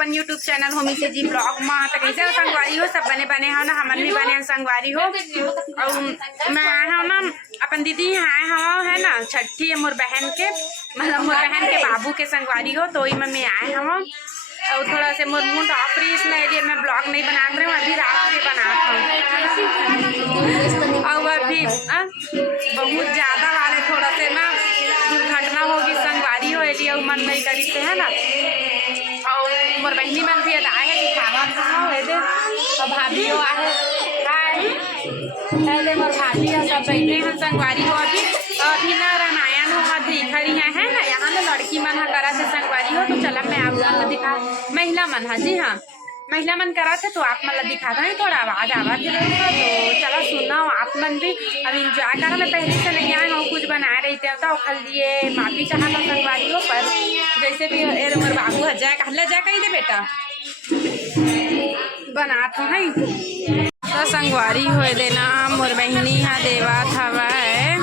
अपन YouTube channel Homi से जी blog में। तो कैसे हो संगवारी हो, सब बने बने हो ना, हमन भी बने संगवारी हो। और मैं आया हूँ ना, अपन दीदी आए हो है ना, छठी है मोर बहन के, मतलब मोर बहन के बाबू के संगवारी हो। तो वही में आए हम और थोड़ा से मोर मुंड ऑफ रही, इसलिए मैं ब्लॉग नहीं बना रही हूँ, अभी रात में बनाता हूँ। और अभी बहुत ज़्यादा वाले थोड़ा से ना दुर्घटना होगी संगवारी हो, इसलिए मन नहीं करी से है ना। और मोर बहनी मन भी आए है कि खावा खाओ दे, और भाभी हो आए पहले मोर भाभी और सब बैठे हैं संगवारी हो। अभी ना रामायण हो दिखरी है ना, यहाँ ना लड़की मन करा थे संगवारी हो। तो चला मैं आप मन दिखा, महिला मन है जी हाँ, महिला मन करा थे तो आप मन दिखा था, थोड़ा आवाज आवा थे तो चला सुना आप मन भी। अब इंजॉय करा, मैं पहले से नहीं आए हूँ, कुछ बना रही थे तो खल दिए माफी चाह तो संगवारी हो। पर जैसे भी मोर बाबू हजा कहला जा कही दे बेटा बना तो है तो संगवारी हो देना। मोर बहनी हा देवा हवा है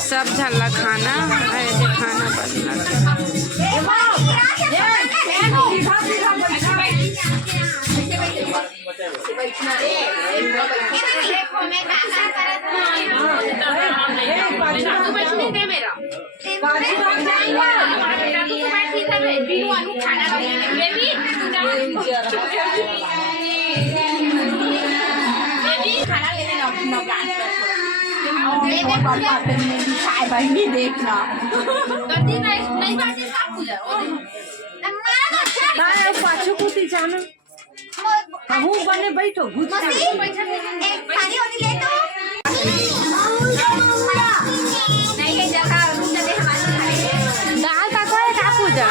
सब झल्ला खाना ऐसे खाना बनना। बहनी देखना पाछू कुछ जाना बने बैठो दाल का कोई का पूजा